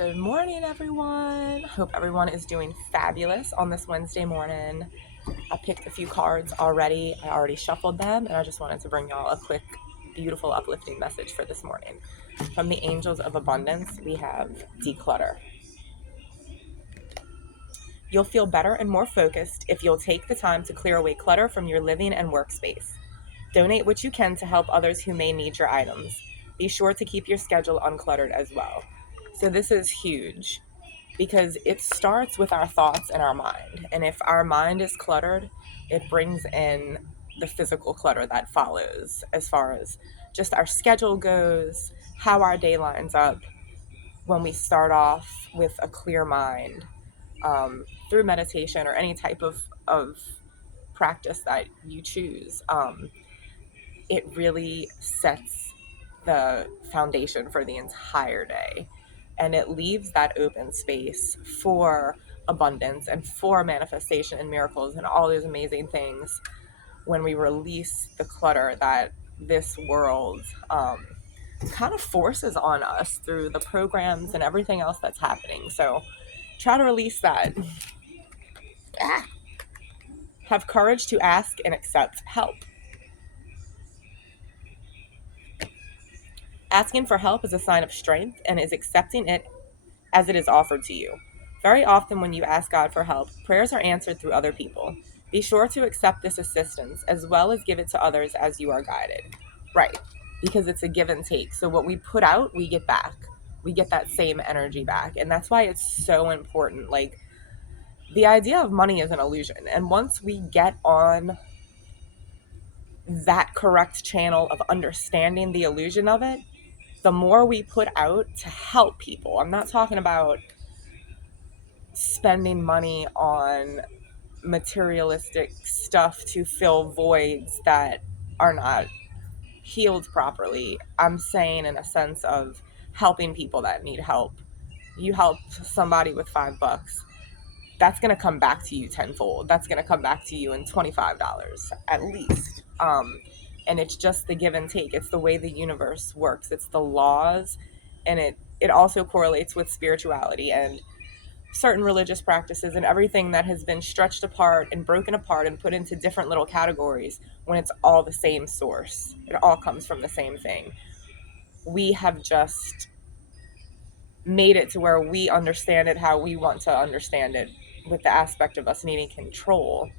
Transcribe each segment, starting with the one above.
Good morning, everyone. Hope everyone is doing fabulous on this Wednesday morning. I picked a few cards already. I already shuffled them, and I just wanted to bring y'all a quick, beautiful, uplifting message for this morning. From the Angels of Abundance, we have declutter. You'll feel better and more focused if you'll take the time to clear away clutter from your living and workspace. Donate what you can to help others who may need your items. Be sure to keep your schedule uncluttered as well. So this is huge because it starts with our thoughts and our mind. And if our mind is cluttered, it brings in the physical clutter that follows as far as just our schedule goes, how our day lines up when we start off with a clear mind through meditation or any type of practice that you choose. It really sets the foundation for the entire day. And it leaves that open space for abundance and for manifestation and miracles and all those amazing things when we release the clutter that this world kind of forces on us through the programs and everything else that's happening. So try to release that. Have courage to ask and accept help. Asking for help is a sign of strength and is accepting it as it is offered to you. Very often, when you ask God for help, prayers are answered through other people. Be sure to accept this assistance as well as give it to others as you are guided. Right, because it's a give and take. So, what we put out, we get back. We get that same energy back. And that's why it's so important. Like, the idea of money is an illusion. And once we get on that correct channel of understanding the illusion of it, the more we put out to help people. I'm not talking about spending money on materialistic stuff to fill voids that are not healed properly. I'm saying in a sense of helping people that need help. You help somebody with $5, that's going to come back to you tenfold. That's going to come back to you in $25 at least. And it's just the give and take. It's the way the universe works. It's the laws, and it also correlates with spirituality and certain religious practices and everything that has been stretched apart and broken apart and put into different little categories when it's all the same source. It all comes from the same thing. We have just made it to where we understand it how we want to understand it, with the aspect of us needing control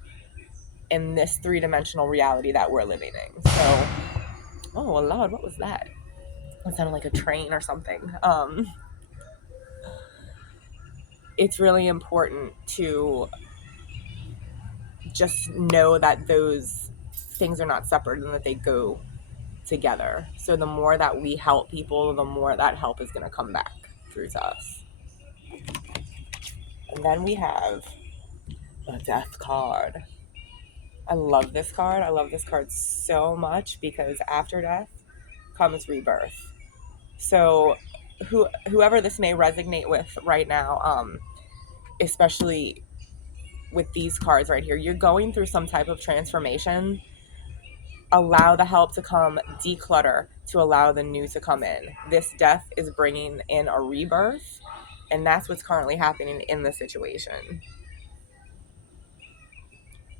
in this three-dimensional reality that we're living in. So, oh Lord, what was that? It sounded like a train or something. It's really important to just know that those things are not separate and that they go together. So the more that we help people, the more that help is going to come back through to us. And then we have the death card. I love this card. I love this card so much because after death comes rebirth. So whoever this may resonate with right now, especially with these cards right here, you're going through some type of transformation. Allow the help to come, declutter to allow the new to come in. This death is bringing in a rebirth, and that's what's currently happening in the situation.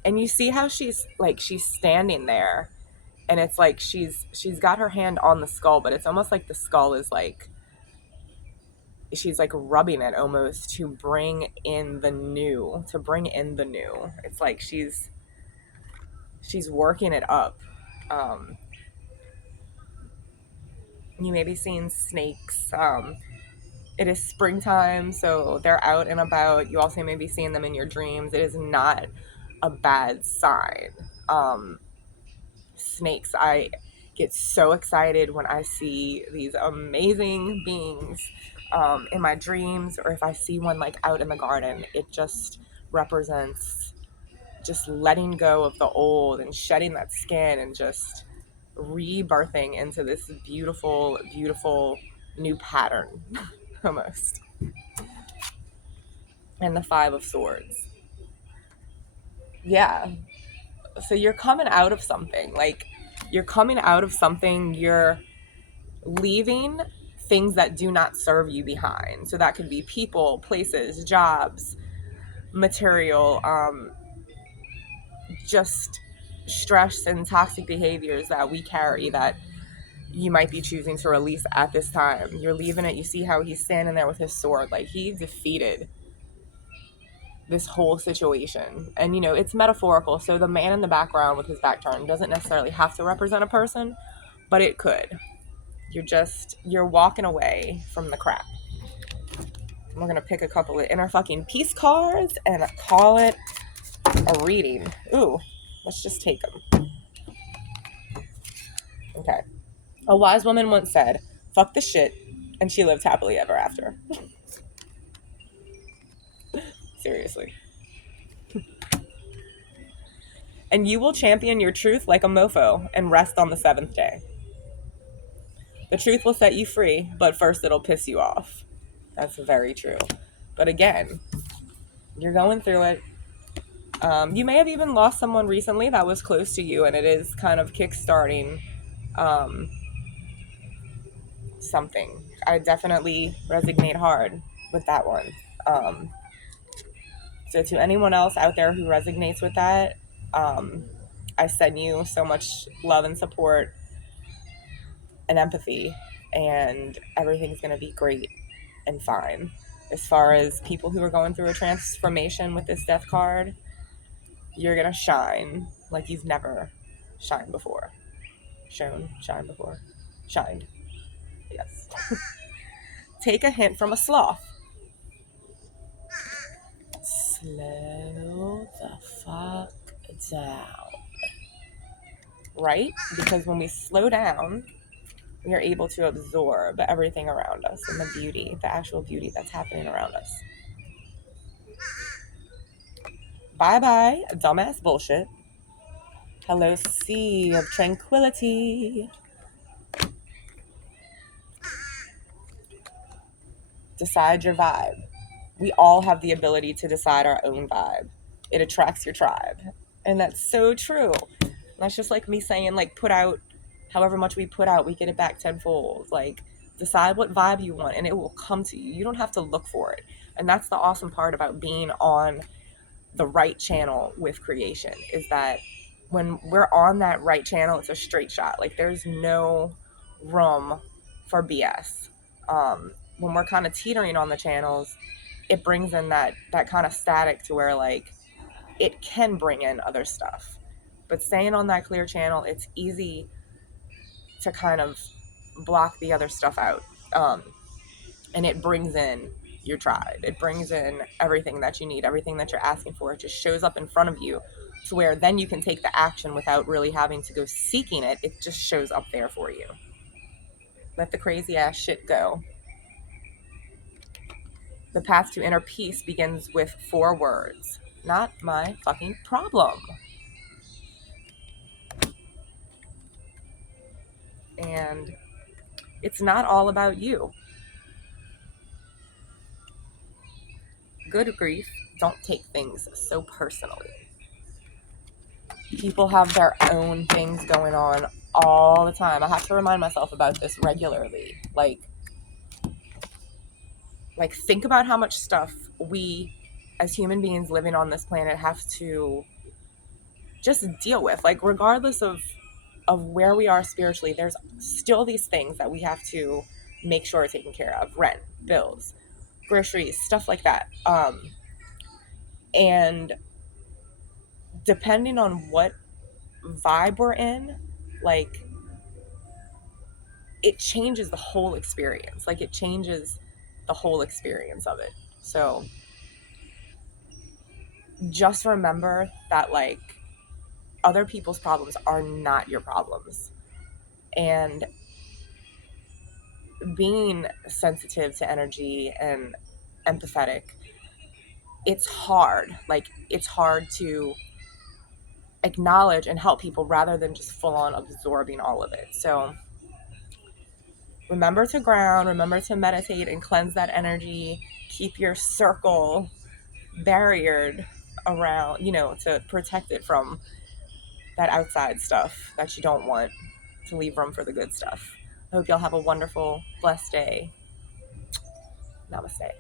And you see how she's standing there, and it's like she's got her hand on the skull, but it's almost like the skull is like she's like rubbing it almost to bring in the new, It's like she's working it up. You may be seeing snakes. It is springtime, so they're out and about. You also may be seeing them in your dreams. It is not a bad sign. Snakes, I get so excited when I see these amazing beings in my dreams, or if I see one like out in the garden. It just represents just letting go of the old and shedding that skin and just rebirthing into this beautiful, beautiful new pattern almost. And the Five of Swords. Yeah. So you're coming out of something. You're leaving things that do not serve you behind. So that could be people, places, jobs, material, just stress and toxic behaviors that we carry that you might be choosing to release at this time. You're leaving it. You see how he's standing there with his sword. Like, he defeated this whole situation. And, you know, it's metaphorical. So the man in the background with his back turned doesn't necessarily have to represent a person, but it could. You're walking away from the crap. We're going to pick a couple of inner fucking peace cards and call it a reading. Ooh, let's just take them. Okay. A wise woman once said, fuck the shit, and she lived happily ever after. Seriously. And you will champion your truth like a mofo and rest on the seventh day. The truth will set you free, but first it'll piss you off. That's very true. But again, you're going through it. You may have even lost someone recently that was close to you, and it is kind of kickstarting something. I definitely resonate hard with that one. So to anyone else out there who resonates with that, I send you so much love and support and empathy, and everything's going to be great and fine. As far as people who are going through a transformation with this death card, you're going to shine like you've never shined before. Shine before. Shined. Yes. Take a hint from a sloth. Slow the fuck down. Right? Because when we slow down, we are able to absorb everything around us and the beauty, the actual beauty that's happening around us. Bye-bye, dumbass bullshit. Hello, sea of tranquility. Decide your vibe. We all have the ability to decide our own vibe. It attracts your tribe. And that's so true. That's just like me saying, like, put out however much we put out, we get it back tenfold. Like, decide what vibe you want and it will come to you. You don't have to look for it. And that's the awesome part about being on the right channel with creation, is that when we're on that right channel, it's a straight shot. Like, there's no room for BS. When we're kind of teetering on the channels, it brings in that kind of static to where, like, it can bring in other stuff. But staying on that clear channel, it's easy to kind of block the other stuff out. And it brings in your tribe. It brings in everything that you need, everything that you're asking for. It just shows up in front of you to where then you can take the action without really having to go seeking it. It just shows up there for you. Let the crazy ass shit go. The path to inner peace begins with 4 words. Not my fucking problem. And it's not all about you. Good grief, don't take things so personally. People have their own things going on all the time. I have to remind myself about this regularly. Like think about how much stuff we as human beings living on this planet have to just deal with. Like, regardless of where we are spiritually, there's still these things that we have to make sure are taken care of. Rent, bills, groceries, stuff like that. And depending on what vibe we're in, like, it changes the whole experience. Like, it changes the whole experience of it. So just remember that, like, other people's problems are not your problems. And being sensitive to energy and empathetic, it's hard. Like, it's hard to acknowledge and help people rather than just full on absorbing all of it. So remember to ground, remember to meditate and cleanse that energy. Keep your circle barriered around, to protect it from that outside stuff that you don't want, to leave room for the good stuff. I hope y'all have a wonderful, blessed day. Namaste.